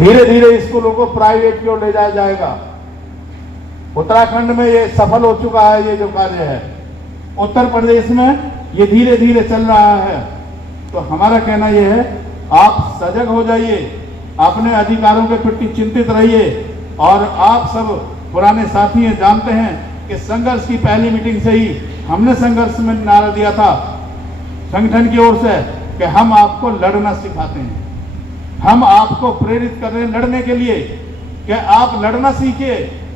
धीरे धीरे स्कूलों को प्राइवेट की ओर ले जाया जाएगा। उत्तराखंड में ये सफल हो चुका है, ये जो कार्य है। उत्तर प्रदेश में ये धीरे धीरे चल रहा है। तो हमारा कहना यह है, आप सजग हो जाइए, अपने अधिकारों के प्रति चिंतित रहिए। और आप सब पुराने साथी हैं, जानते हैं कि संघर्ष की पहली मीटिंग से ही हमने संघर्ष में नारा दिया था संगठन की ओर से कि हम आपको लड़ना सिखाते हैं, हम आपको प्रेरित कर रहे हैं लड़ने के लिए कि आप लड़ना सीखिए,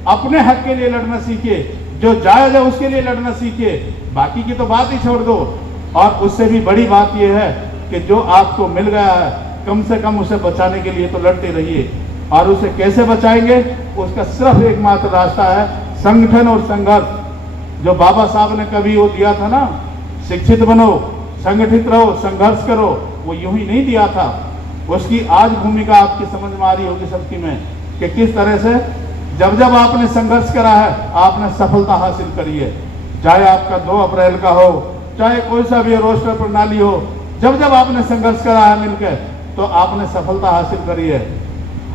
अपने हक के लिए लड़ना सीखिए, जो जायज है उसके लिए लड़ना सीखिए, बाकी की तो बात ही छोड़ दो। और उससे भी बड़ी बात यह है कि जो आपको मिल गया है कम से कम उसे बचाने के लिए तो लड़ते रहिए। और उसे कैसे बचाएंगे, उसका सिर्फ एकमात्र रास्ता है संगठन और संघर्ष। जो बाबा साहब ने कभी वो दिया था ना, शिक्षित बनो, संगठित रहो, संघर्ष करो, वो यूं ही नहीं दिया था। उसकी आज भूमिका आपकी समझ में आ रही होगी सबकी में कि किस तरह से जब जब आपने संघर्ष करा है आपने सफलता हासिल करी है। चाहे आपका 2 अप्रैल का हो, चाहे कोई सा भी रोस्टर प्रणाली हो, जब जब आपने संघर्ष करा है मिलकर तो आपने सफलता हासिल करी है।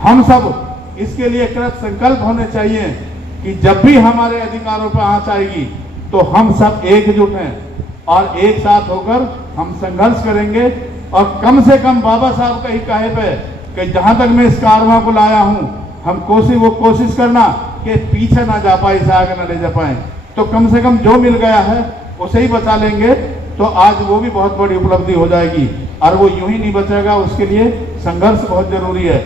हम सब इसके लिए कृत संकल्प होने चाहिए कि जब भी हमारे अधिकारों पर आंच आएगी तो हम सब एकजुट हैं और एक साथ होकर हम संघर्ष करेंगे। और कम से कम बाबा साहब का ही कहे पे कि जहां तक मैं इस कारवां को लाया हूं, हम कोशिश करना कि पीछे ना जा पाए, इसे आगे ना ले जा पाए। तो कम से कम जो मिल गया है उसे ही बचा लेंगे तो आज वो भी बहुत बड़ी उपलब्धि हो जाएगी। और वो यूं ही नहीं बचेगा, उसके लिए संघर्ष बहुत जरूरी है।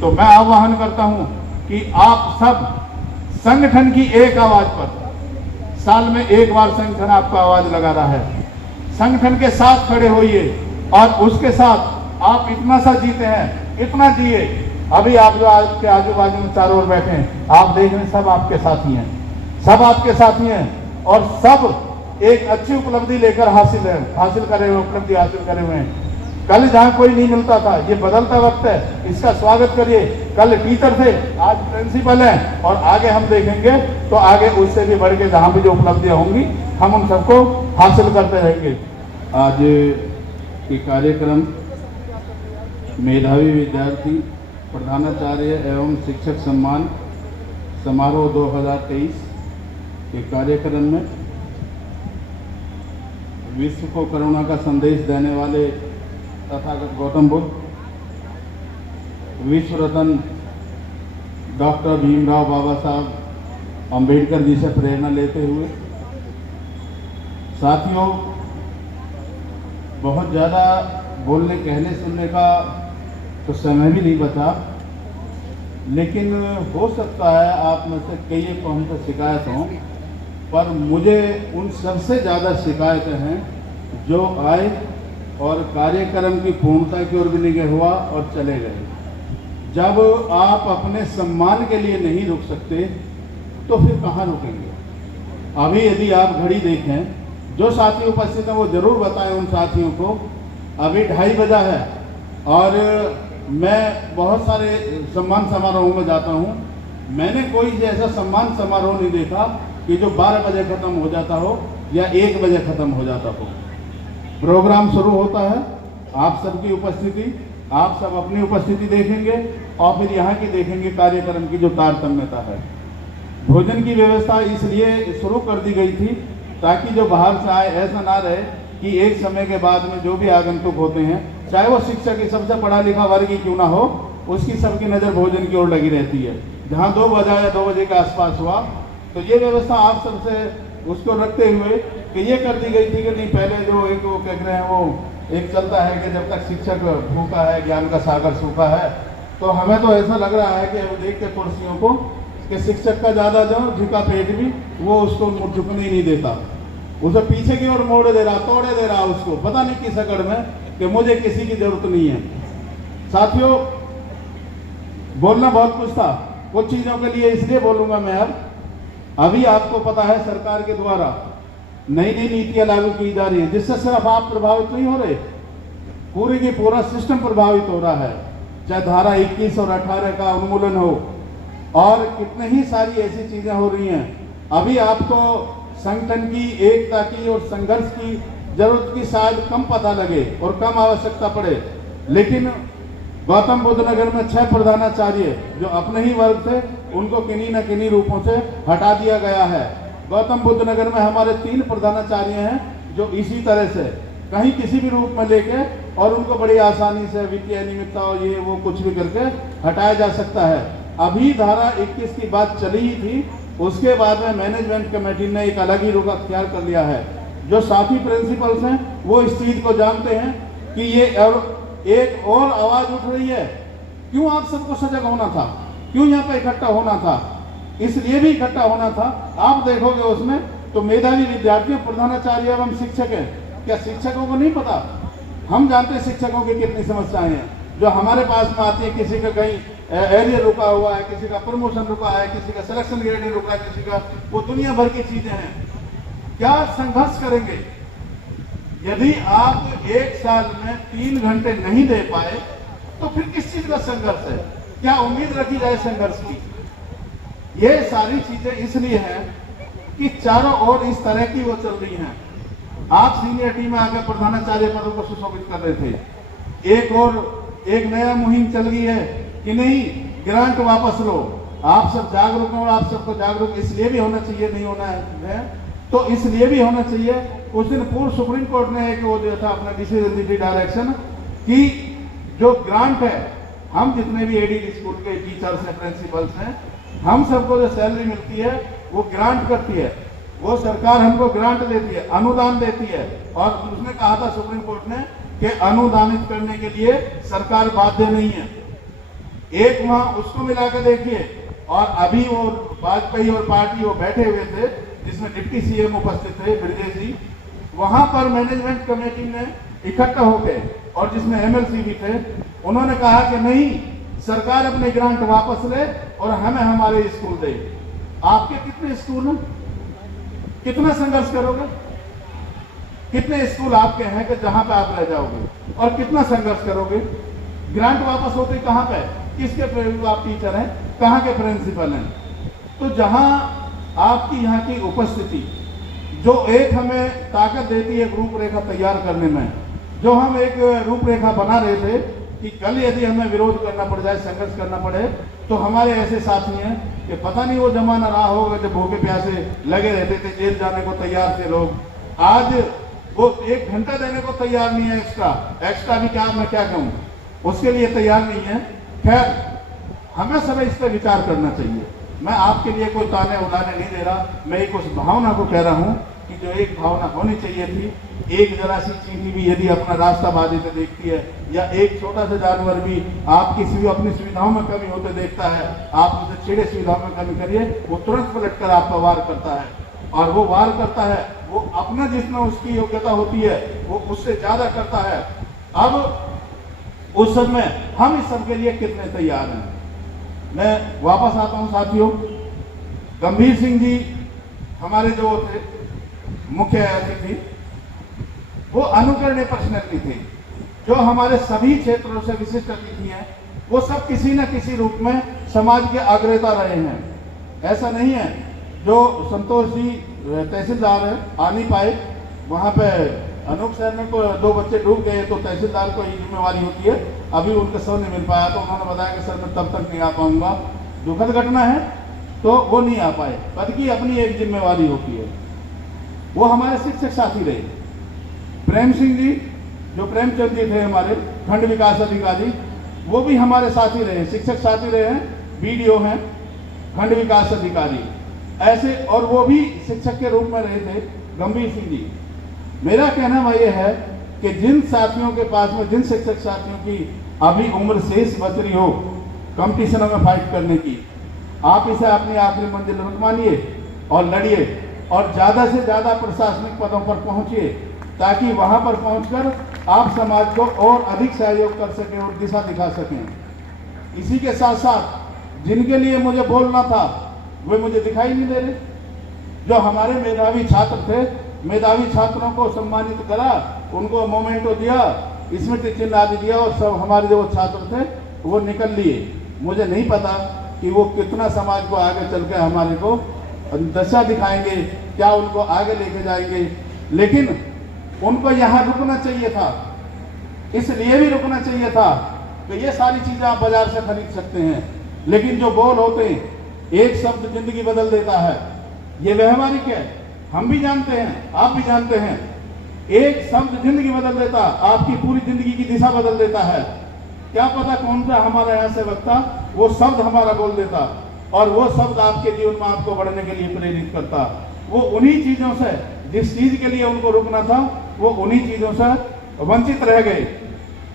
तो मैं आह्वान करता हूं कि आप सब संगठन की एक आवाज पर, साल में एक बार संगठन आपको आवाज लगा रहा है, संगठन के साथ खड़े होइए और उसके साथ आप इतना सा जीते हैं, इतना जिए। अभी आप जो आपके आजू बाजू में चारों ओर बैठे हैं, आप देख रहे हैं सब आपके साथी हैं, सब आपके साथी हैं और सब एक अच्छी उपलब्धि लेकर हासिल करे हुए, उपलब्धि हासिल करे हुए हैं। कल जहां कोई नहीं मिलता था, ये बदलता वक्त है, इसका स्वागत करिए। कल टीचर थे, आज प्रिंसिपल हैं और आगे हम देखेंगे तो आगे उससे भी बढ़ के जहां भी जो उपलब्धियां होंगी हम उन सबको हासिल करते रहेंगे। आज के कार्यक्रम मेधावी विद्यार्थी प्रधानाचार्य एवं शिक्षक सम्मान समारोह 2023 के कार्यक्रम में विश्व को करुणा का संदेश देने वाले तथागत गौतम बुद्ध, विश्व रत्न डॉक्टर भीमराव बाबा साहब अम्बेडकर जी से प्रेरणा लेते हुए, साथियों बहुत ज़्यादा बोलने कहने सुनने का तो समय भी नहीं बचा, लेकिन हो सकता है आप में से कई को हमसे शिकायत हों, पर मुझे उन सबसे ज़्यादा शिकायतें हैं जो आए और कार्यक्रम की पूर्णता की ओर भी नहीं हुआ और चले गए। जब आप अपने सम्मान के लिए नहीं रुक सकते तो फिर कहाँ रुकेंगे। अभी यदि आप घड़ी देखें, जो साथी उपस्थित हैं वो जरूर बताएं उन साथियों को, अभी 2:30 बजा है और मैं बहुत सारे सम्मान समारोह में जाता हूँ, मैंने कोई ऐसा सम्मान समारोह नहीं देखा कि जो 12 बजे खत्म हो जाता हो या 1 बजे खत्म हो जाता हो। प्रोग्राम शुरू होता है, आप सबकी उपस्थिति, आप सब अपनी उपस्थिति देखेंगे और फिर यहाँ की देखेंगे कार्यक्रम की जो तारतम्यता है। भोजन की व्यवस्था इसलिए शुरू कर दी गई थी ताकि जो बाहर से आए ऐसा ना रहे कि एक समय के बाद में जो भी आगंतुक होते हैं, चाहे वो शिक्षक की सबसे पढ़ा लिखा वर्ग ही क्यों ना हो, उसकी सबकी नज़र भोजन की ओर लगी रहती है। जहाँ 2 बजा या 2 बजे के आसपास हुआ तो ये व्यवस्था आप सबसे उसको रखते हुए कि ये कर दी गई थी कि नहीं, पहले जो एक वो कह रहे हैं वो एक चलता है कि जब तक शिक्षक भूखा है ज्ञान का सागर सूखा है। तो हमें तो ऐसा लग रहा है कि देख के कुर्सियों को कि शिक्षक का ज़्यादा जो झुका पेट भी वो उसको झुकने ही नहीं देता, उसे पीछे की ओर मोड़ दे रहा, तोड़े दे रहा उसको, पता नहीं किस अकड़ में कि मुझे किसी की जरूरत नहीं है। साथियों बोलना बहुत कुछ था, कुछ चीज़ों के लिए इसलिए बोलूँगा मैं। अब अभी आपको पता है सरकार के द्वारा नई नई नीतियां लागू की जा रही हैं जिससे सिर्फ आप प्रभावित नहीं हो रहे, पूरी की पूरा सिस्टम प्रभावित हो रहा है। चाहे धारा 21 और 18 का उन्मूलन हो और कितने ही सारी ऐसी चीजें हो रही हैं। अभी आपको संगठन की एकता की और संघर्ष की जरूरत की शायद कम पता लगे और कम आवश्यकता पड़े, लेकिन गौतम बुद्ध नगर में 6 प्रधानाचार्य जो अपने ही वर्ग थे उनको किन्हीं न किन्हीं रूपों से हटा दिया गया है। गौतम बुद्ध नगर में हमारे 3 प्रधानाचार्य हैं जो इसी तरह से कहीं किसी भी रूप में लेके और उनको बड़ी आसानी से वित्तीय अनियमितता और ये वो कुछ भी करके हटाया जा सकता है। अभी धारा 21 की बात चली ही थी, उसके बाद में मैनेजमेंट कमेटी ने एक अलग ही रुख अख्तियार कर लिया है। जो साथी प्रिंसिपल्स हैं वो इस चीज को जानते हैं कि ये एक और आवाज उठ रही है। क्यों आप सबको सजग होना था, क्यों यहाँ पे इकट्ठा होना था? इसलिए भी इकट्ठा होना था, आप देखोगे उसमें तो मेधावी विद्यार्थी प्रधानाचार्य एवं शिक्षक है। क्या शिक्षकों को नहीं पता? हम जानते हैं शिक्षकों की कितनी समस्याएं हैं जो हमारे पास में आती है। किसी का कहीं एरियर रुका हुआ है, किसी का प्रमोशन रुका है, किसी का सिलेक्शन ग्रेडिंग रुका है, किसी का वो दुनिया भर की चीजें हैं। क्या संघर्ष करेंगे? यदि आप एक साल में 3 घंटे नहीं दे पाए तो फिर किस चीज का संघर्ष है? क्या उम्मीद रखी जाए संघर्ष की? ये सारी चीजें इसलिए हैं कि चारों ओर इस तरह की वो चल रही हैं। आप सीनियर टीम में आकर प्रधानाचार्य पदों को सुशोभित कर रहे थे। एक नया मुहिम चल गई है कि नहीं, ग्रांट वापस लो। आप सब जागरूक हो, आप सबको जागरूक इसलिए भी होना चाहिए, नहीं होना है तो इसलिए भी होना चाहिए। कुछ दिन पूर्व सुप्रीम कोर्ट ने एक वो दिया था अपना डिसीजन दी डायरेक्शन कि जो ग्रांट है, हम जितने भी एडी स्कूल के टीचर्स हैं, प्रिंसिपल्स हैं, हम सबको जो सैलरी मिलती है वो ग्रांट करती है, वो सरकार हमको ग्रांट देती है, अनुदान देती है। और उसने कहा था सुप्रीम कोर्ट ने कि अनुदानित करने के लिए सरकार बाध्य नहीं है। एक वहां उसको मिला के देखिए, और अभी वो वाजपेयी और पार्टी वो बैठे हुए थे जिसमें डिप्टी सीएम उपस्थित थे ब्रजेश जी, वहां पर मैनेजमेंट कमेटी ने इकट्ठा होकर और जिसमें एमएलसी भी थे, उन्होंने कहा कि नहीं, सरकार अपने ग्रांट वापस ले और हमें हमारे स्कूल दे। आपके कितने स्कूल हैं? कितना संघर्ष करोगे? कितने स्कूल आपके हैं कि जहां पे आप रह जाओगे? और कितना संघर्ष करोगे? ग्रांट वापस होते कहां पे? किसके प्रेरित आप टीचर हैं? कहां के प्रिंसिपल हैं? तो जहां आपकी यहाँ की उपस्थिति जो एक हमें ताकत देती है रूपरेखा तैयार करने में, जो हम एक रूपरेखा बना रहे थे कि कल यदि हमें विरोध करना पड़ जाए, संघर्ष करना पड़े, तो हमारे ऐसे साथी हैं कि पता नहीं वो जमाना रहा होगा जब भूखे प्यासे लगे रहते थे, जेल जाने को तैयार थे लोग। आज वो 1 घंटा देने को तैयार नहीं है, एक्स्ट्रा भी क्या, मैं क्या कहूँ, उसके लिए तैयार नहीं है। खैर, हमें सब इस पर विचार करना चाहिए। मैं आपके लिए कोई ताने उड़ाने नहीं दे रहा, मैं एक उस भावना को कह रहा हूँ कि जो एक भावना होनी चाहिए थी। एक जरा सी चींटी भी यदि अपना रास्ता बाधित देखती है, या एक छोटा सा जानवर भी आपकी अपनी सुविधाओं में कमी होते देखता है, आप उसे छेड़े सुविधाओं में कमी करिए, वो तुरंत पलट कर आप पर वार करता है। और वो वार करता है, वो अपना जितना उसकी योग्यता होती है वो उससे ज्यादा करता है। अब उस समय हम इस सब के लिए कितने तैयार हैं? मैं वापस आता हूं साथियों। गंभीर सिंह जी हमारे जो थे मुख्य अतिथि, वो अनुकरणीय पर्सनैलिटी थे, जो हमारे सभी क्षेत्रों से विशिष्ट अतिथि हैं। वो सब किसी न किसी रूप में समाज के अग्रता रहे हैं। ऐसा नहीं है जो संतोष जी तहसीलदार है, आ नहीं पाए, वहां पे अनूप शहर में को 2 बच्चे डूब गए तो तहसीलदार को ये जिम्मेवारी होती है। अभी उनका सर नहीं मिल पाया तो उन्होंने बताया कि सर मैं तब तक नहीं आ पाऊंगा, दुखद घटना है, तो वो नहीं आ पाए। पद की अपनी एक जिम्मेवारी होती है। वो हमारे शिक्षक साथी रहे। प्रेम सिंह जी, जो प्रेमचंद जी थे हमारे खंड विकास अधिकारी, वो भी हमारे साथी रहे, शिक्षक साथी रहे हैं, बीडीओ हैं, खंड विकास अधिकारी ऐसे, और वो भी शिक्षक के रूप में रहे थे गंभीर सिंह जी। मेरा कहना वह यह है कि जिन साथियों के पास में, जिन शिक्षक साथियों की अभी उम्र शेष बच रही हो कंपटीशनों में फाइट करने की, आप इसे अपनी आखिरी मंजिल मत मानिए और लड़िए और ज्यादा से ज्यादा प्रशासनिक पदों पर पहुंचिए, ताकि वहां पर पहुंचकर आप समाज को और अधिक सहयोग कर सकें और दिशा दिखा सकें। इसी के साथ साथ जिनके लिए मुझे बोलना था वे मुझे दिखाई नहीं दे रहे। जो हमारे मेधावी छात्र थे, मेधावी छात्रों को सम्मानित करा, उनको मोमेंटो दिया, स्मृति चिन्ह आदि दिया, और सब हमारे जो छात्र थे वो निकल लिए। मुझे नहीं पता कि वो कितना समाज को आगे चल के हमारे को दशा दिखाएंगे, क्या उनको आगे लेके जाएंगे, लेकिन उनको यहाँ रुकना चाहिए था। इसलिए भी रुकना चाहिए था तो ये सारी चीजें आप बाजार से खरीद सकते हैं। लेकिन जो बोल होते हैं, एक शब्द जिंदगी बदल देता है, ये व्यवहारिक है, हम भी जानते हैं, आप भी जानते हैं। एक शब्द जिंदगी बदल देता, आपकी पूरी जिंदगी की दिशा बदल देता है। क्या पता कौन सा हमारा यहाँ से वक्ता वो शब्द हमारा बोल देता, और वो शब्द आपके जीवन में आपको बढ़ने के लिए प्रेरित करता। वो उन्हीं चीजों से, जिस चीज के लिए उनको रुकना था, वो उन्हीं चीजों से वंचित रह गए।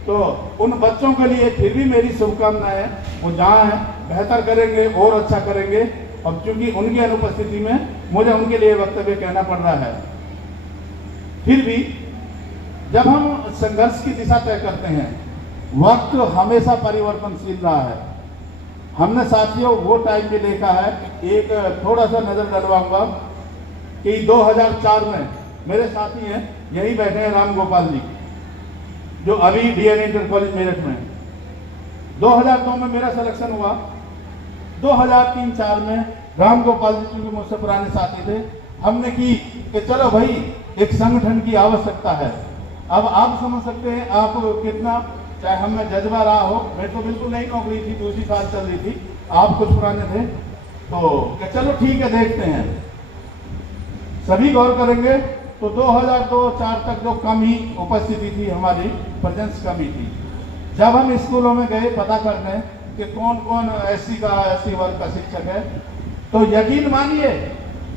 तो उन बच्चों के लिए फिर भी मेरी शुभकामनाएं है, वो जहाँ है बेहतर करेंगे और अच्छा करेंगे। और क्योंकि उनकी अनुपस्थिति में मुझे उनके लिए वक्तव्य कहना पड़ रहा है, फिर भी जब हम संघर्ष की दिशा तय करते हैं, वक्त हमेशा परिवर्तनशील रहा है। हमने साथियों वो टाइम भी देखा है, एक थोड़ा सा नजर डलवाऊंगा कि 2004 में मेरे साथी हैं, यही बैठे हैं, राम गोपाल जी, जो अभी डीएन इंटर कॉलेज मेरठ में। 2002 में मेरा सिलेक्शन हुआ। 2003-04 में राम गोपाल जी चूंकि मुझसे पुराने साथी थे, हमने की कि चलो भाई एक संगठन की आवश्यकता है। अब आप समझ सकते हैं आप कितना, चाहे हमें जज्बा रहा हो, मैं तो बिल्कुल नई नौकरी थी, दूसरी साल चल रही थी, आप कुछ पुराने थे, तो चलो ठीक है देखते हैं, सभी गौर करेंगे। तो 2002-04 तक जो कम ही उपस्थिति थी, हमारी प्रेजेंस कमी थी। जब हम स्कूलों में गए पता करने कि कौन कौन एससी वर्ग का शिक्षक है, तो यकीन मानिए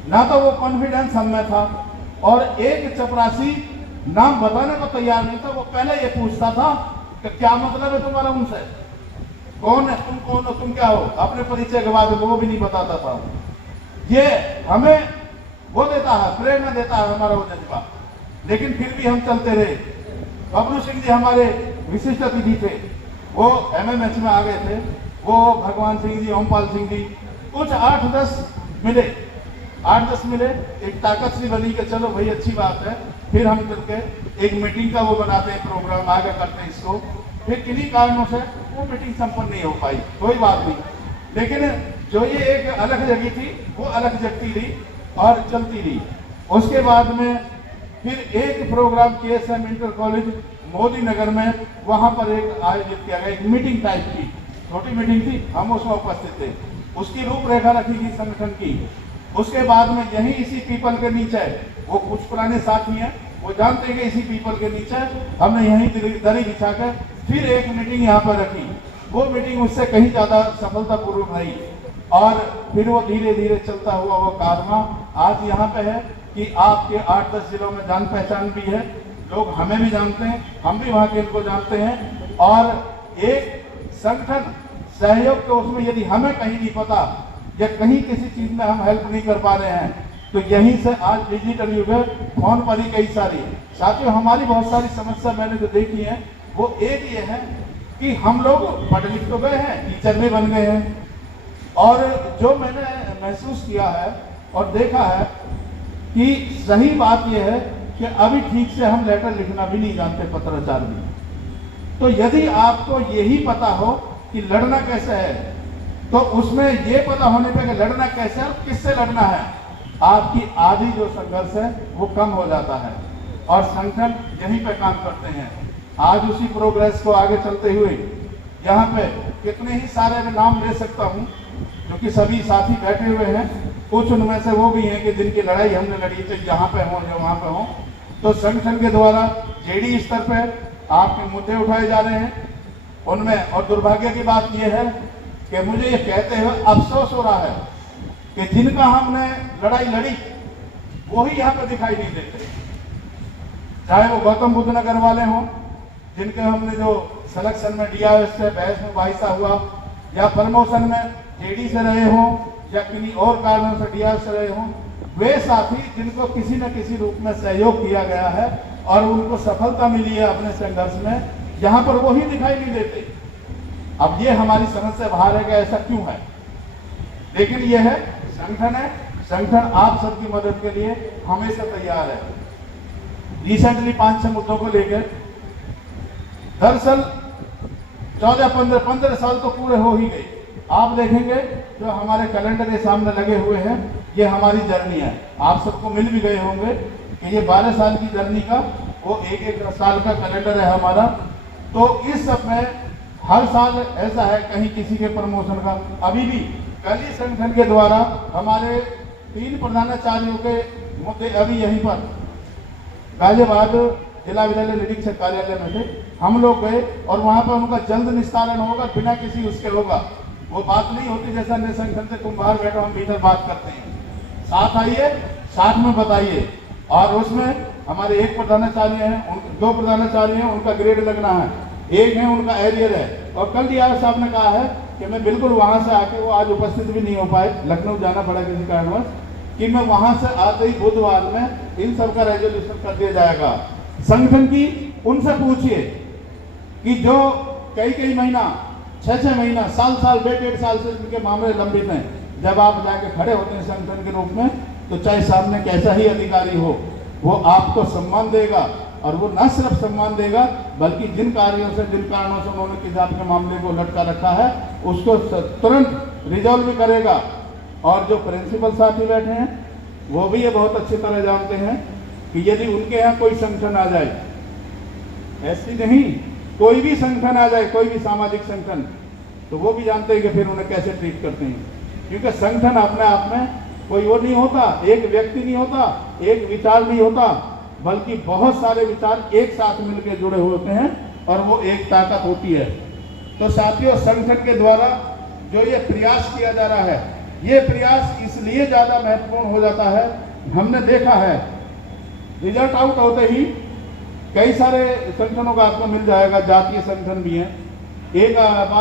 ना तो वो कॉन्फिडेंस हम में था, और एक चपरासी नाम बताने को तैयार नहीं था। वो पहले ये पूछता था कि क्या मतलब है तुम्हारा उनसे, कौन है तुम, कौन हो तुम, क्या हो, अपने परिचय के बाद वो भी नहीं बताता था। ये हमें वो देता है, प्रेरणा देता है हमारा वो जज्बा। लेकिन फिर भी हम चलते रहे। बबलू सिंह जी हमारे विशिष्ट अतिथि थे, वो MMH में आ गए थे, वो भगवान सिंह जी, ओमपाल सिंह जी, कुछ 8-10 मिले, 8-10 मिले, एक ताकत सी बनी कि चलो भाई अच्छी बात है। फिर हम मिलकर एक मीटिंग का वो बनाते हैं, प्रोग्राम आगे करते हैं इसको। फिर किन्हीं कारणों से वो मीटिंग संपन्न नहीं हो पाई, कोई बात नहीं। लेकिन जो ये एक अलग जगह थी, वो अलग जगती रही और चलती रही। उसके बाद में फिर एक program KSM inter college Modi Nagar में, वहां पर एक आयोजित किया गया, एक मीटिंग टाइप की, छोटी मीटिंग थी, हम उसमें उपस्थित थे। उसकी रूपरेखा रखी गई संगठन की। उसके बाद में यही इसी पीपल के नीचे, वो कुछ पुराने साथी हैं, वो जानते हैं कि इसी पीपल के नीचे हमने यही दरी बिछाकर फिर एक मीटिंग यहाँ पर रखी। वो मीटिंग उससे कहीं ज्यादा सफलतापूर्वक रही, और फिर वो धीरे धीरे चलता हुआ वो कारवां आज यहाँ पे है कि आपके 8-10 जिलों में जान पहचान भी है, लोग हमें भी जानते हैं, हम भी वहाँ के इनको जानते हैं। और एक संगठन सहयोग के उसमें यदि हमें कहीं नहीं पता या कहीं किसी चीज में हम हेल्प नहीं कर पा रहे हैं, तो यहीं से आज डिजिटल युग है, फोन पर ही कई सारी साथियों हमारी बहुत सारी समस्या मैंने जो देखी है, वो एक ये है कि हम लोग पढ़ लिख तो गए हैं, टीचर में बन गए हैं, और जो मैंने महसूस किया है और देखा है कि सही बात यह है कि अभी ठीक से हम लेटर लिखना भी नहीं जानते, पत्राचार भी। तो यदि आपको यही पता हो कि लड़ना कैसे है, तो उसमें ये पता होने पे कि लड़ना कैसे है और किससे लड़ना है, आपकी आधी जो संघर्ष है वो कम हो जाता है। और संगठन यहीं पे काम करते हैं। आज उसी प्रोग्रेस को आगे चलते हुए यहाँ पे कितने ही सारे मैं नाम ले सकता हूँ, जो कि सभी साथी बैठे हुए हैं, कुछ उनमें से वो भी हैं कि जिनकी लड़ाई हमने लड़ी, चाहे यहाँ पे हो या वहाँ पे हो। तो संगठन के द्वारा जेडी स्तर पे आपके मुद्दे उठाए जा रहे हैं उनमें। और दुर्भाग्य की बात यह है कि मुझे ये कहते हुए अफसोस हो रहा है कि जिनका हमने लड़ाई लड़ी वही यहाँ पे दिखाई नहीं देते, चाहे वो गौतम बुद्ध नगर वाले हों, जिनके हमने जो सिलेक्शन में DIS से बहस में वाहिसा हुआ, या प्रमोशन में जेडी से रहे हों, या किन्हीं और कारणों से DIS से रहे हों, वे साथी जिनको किसी न किसी रूप में सहयोग किया गया है और उनको सफलता मिली है अपने संघर्ष में, यहाँ पर वही दिखाई नहीं देते। अब ये हमारी समझ से बाहर है कि ऐसा क्यों है, लेकिन यह है संगठन है, संगठन आप सबकी मदद के लिए हमेशा तैयार है। रिसेंटली 5-6 मुद्दों को लेकर, दरअसल 14-15 साल तो पूरे हो ही गए। आप देखेंगे जो हमारे कैलेंडर के सामने लगे हुए हैं, ये हमारी जर्नी है। आप सबको मिल भी गए होंगे कि ये 12 साल की जर्नी का वो एक साल का कैलेंडर है हमारा। तो इस सब में हर साल ऐसा है कहीं किसी के प्रमोशन का। अभी भी कल ही संगठन के द्वारा हमारे 3 प्रधानाचार्यों के मुद्दे अभी यहीं पर गाजियाबाद जिला विद्यालय निरीक्षक कार्यालय में थे, हम लोग गए और वहां पर उनका जल्द निस्तारण होगा, बिना किसी उसके होगा। वो बात नहीं होती जैसा अन्य संगठन से तुम बाहर बैठो हम भीतर बात करते हैं। साथ आइए, साथ में बताइए। और उसमें हमारे 1 प्रधानाचार्य हैं, 2 प्रधानाचार्य हैं, उनका ग्रेड लगना है, 1 है उनका एरियर है। और कल डीआर साहब ने कहा है कि मैं बिल्कुल वहां से आके, वो आज उपस्थित भी नहीं हो पाए, लखनऊ जाना पड़ा किसी कारणवश, कि मैं वहां से आते ही बुधवार में इन सबका रेजोल्यूशन कर दिया जाएगा। संगठन की उनसे पूछिए कि जो कई महीना, 6 महीना, साल 1.5 साल से इनके मामले लंबित हैं, जब आप जाके खड़े होते हैं संगठन के रूप में, तो चाहे सामने कैसा ही अधिकारी हो, वो आपको सम्मान देगा। और वो न सिर्फ सम्मान देगा, बल्कि जिन कार्यों से, जिन कारणों से उन्होंने किसी आपके मामले को लटका रखा है, उसको तुरंत रिजॉल्व भी करेगा। और जो प्रिंसिपल साथी बैठे हैं, वो भी ये बहुत अच्छी तरह जानते हैं कि यदि उनके यहाँ कोई संगठन आ जाए, ऐसी नहीं, कोई भी संगठन आ जाए, कोई भी सामाजिक संगठन, तो वो भी जानते हैं कि फिर उन्हें कैसे ट्रीट करते हैं। क्योंकि संगठन अपने आप में कोई वो नहीं होता, एक व्यक्ति नहीं होता, एक विचार नहीं होता, बल्कि बहुत सारे विचार एक साथ मिलकर जुड़े हुए होते हैं और वो एक ताकत होती है। तो साथियों, संगठन के द्वारा जो ये प्रयास किया जा रहा है, ये प्रयास इसलिए ज्यादा महत्वपूर्ण हो जाता है। हमने देखा है रिजल्ट आउट होते ही कई सारे संगठनों का आपको मिल जाएगा, जातीय संगठन भी हैं। एक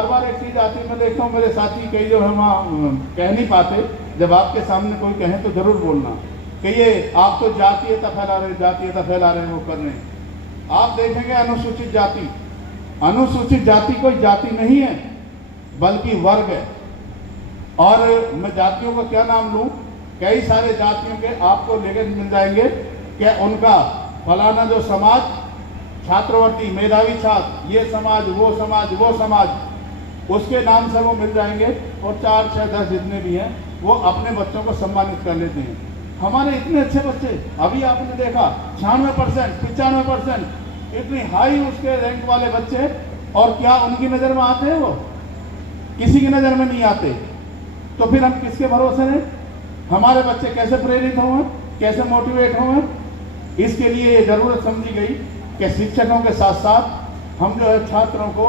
बार एक चीज आती है, मैं देखता हूँ मेरे साथी कई जो हम कह नहीं पाते, जब आपके सामने कोई कहे तो जरूर बोलना कि ये आप तो जातीयता फैला रहे, जातीयता फैला रहे, वो कर रहे हैं। आप देखेंगे अनुसूचित जाति, अनुसूचित जाति कोई जाति नहीं है, बल्कि वर्ग है। और मैं जातियों का क्या नाम लूं, कई सारे जातियों के आपको लेकर मिल जाएंगे कि उनका फलाना जो समाज, छात्रवृत्ति, मेधावी छात्र, ये समाज, वो समाज, वो समाज, उसके नाम से वो मिल जाएंगे। और 4, 6, 10 जितने भी हैं, वो अपने बच्चों को सम्मानित कर लेते हैं। हमारे इतने अच्छे बच्चे, अभी आपने देखा 96%, 95%, इतनी हाई उसके रैंक वाले बच्चे, और क्या उनकी नजर में आते हैं? वो किसी की नजर में नहीं आते। तो फिर हम किसके भरोसे हैं? हमारे बच्चे कैसे प्रेरित हों, कैसे मोटिवेट हों? इसके लिए ये जरूरत समझी गई कि शिक्षकों के साथ साथ हम जो है छात्रों को,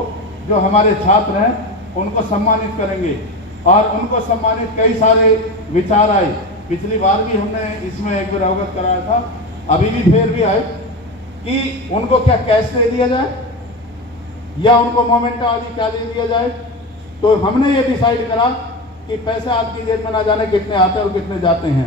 जो हमारे छात्र हैं, उनको सम्मानित करेंगे। और उनको सम्मानित कई सारे विचार आए। पिछली बार भी हमने इसमें एक बार अवगत कराया था, अभी भी फिर भी आए कि उनको क्या कैश दे दिया जाए या उनको मोमेंटो आदि क्या दे दिया जाए। तो हमने ये डिसाइड करा कि पैसे आपकी जेब में ना जाने कितने आते हैं और कितने जाते हैं।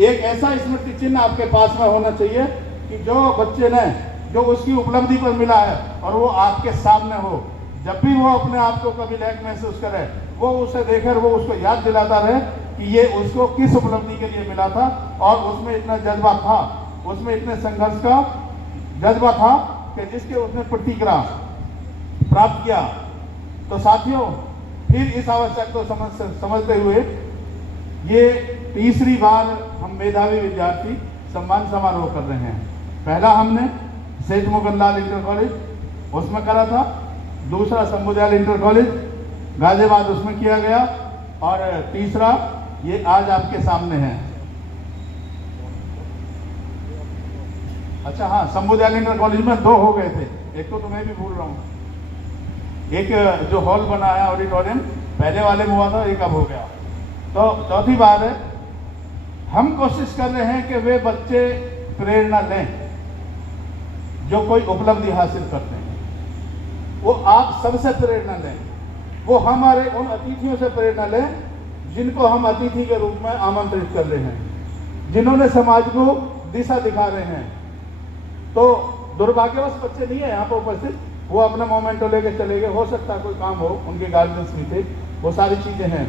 एक ऐसा स्मृति चिन्ह आपके पास में होना चाहिए कि जो बच्चे ने, जो उसकी उपलब्धि पर मिला है, और वो आपके सामने हो, जब भी वो अपने आप को कभी लैक महसूस करे, वो उसे देखकर वो उसको याद दिलाता रहे कि ये उसको किस उपलब्धि के लिए मिला था, और उसमें इतना जज्बा था, उसमें इतने संघर्ष का जज्बा था कि जिसके उसने प्रतिक्रिया प्राप्त किया। तो साथियों, फिर इस आवश्यकता को समझते हुए ये तीसरी बार हम मेधावी विद्यार्थी सम्मान समारोह कर रहे हैं। पहला हमने सेठ मुगललाल इंटर कॉलेज उसमें करा था, दूसरा शंभुदयाल इंटर कॉलेज गाजियाबाद उसमें किया गया, और तीसरा ये आज आपके सामने है। अच्छा हाँ, शंभुदयाल इंटर कॉलेज में 2 हो गए थे, एक तो मैं भी भूल रहा हूँ। एक जो हॉल बना है ऑडिटोरियम, पहले वाले में हुआ था, एक अब हो गया। तो चौथी बार है, हम कोशिश कर रहे हैं कि वे बच्चे प्रेरणा लें जो कोई उपलब्धि हासिल करते हैं, वो आप सबसे प्रेरणा लें, वो हमारे उन अतिथियों से प्रेरणा लें जिनको हम अतिथि के रूप में आमंत्रित कर रहे हैं, जिन्होंने समाज को दिशा दिखा रहे हैं। तो दुर्भाग्यवश बच्चे नहीं है यहाँ पर उपस्थित, वो अपना मोमेंटो लेके चले गए, हो सकता है कोई काम हो, उनके गार्जियंस भी थे, वो सारी चीजें हैं।